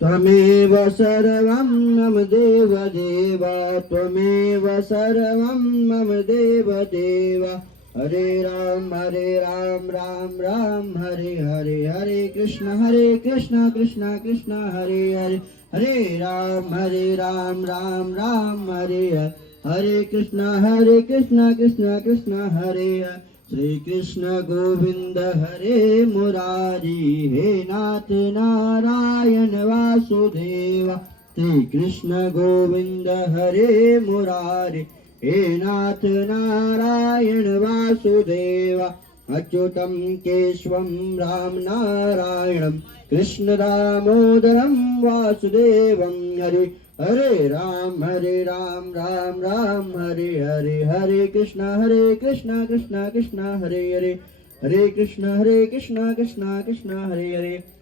त्वमेव सर्वं मम देव देव त्वमेव सर्वं मम देव देव हरे राम राम राम हरे हरे हरे कृष्ण कृष्ण कृष्ण हरे हरे हरे राम राम राम हरे हरे हरे कृष्ण कृष्ण हरे हरे श्री कृष्ण गोविंद हरे मुरारी हे नाथ नारायण वासुदेवा श्री कृष्ण गोविंद हरे मुरारी हे नाथ नारायण वासुदेवा अच्युतं केशवं राम नारायणं कृष्ण दामोदरं वासुदेवं हरे हरे राम राम राम हरे हरे हरे कृष्ण कृष्ण कृष्ण हरे हरे हरे कृष्ण कृष्ण कृष्ण हरे हरे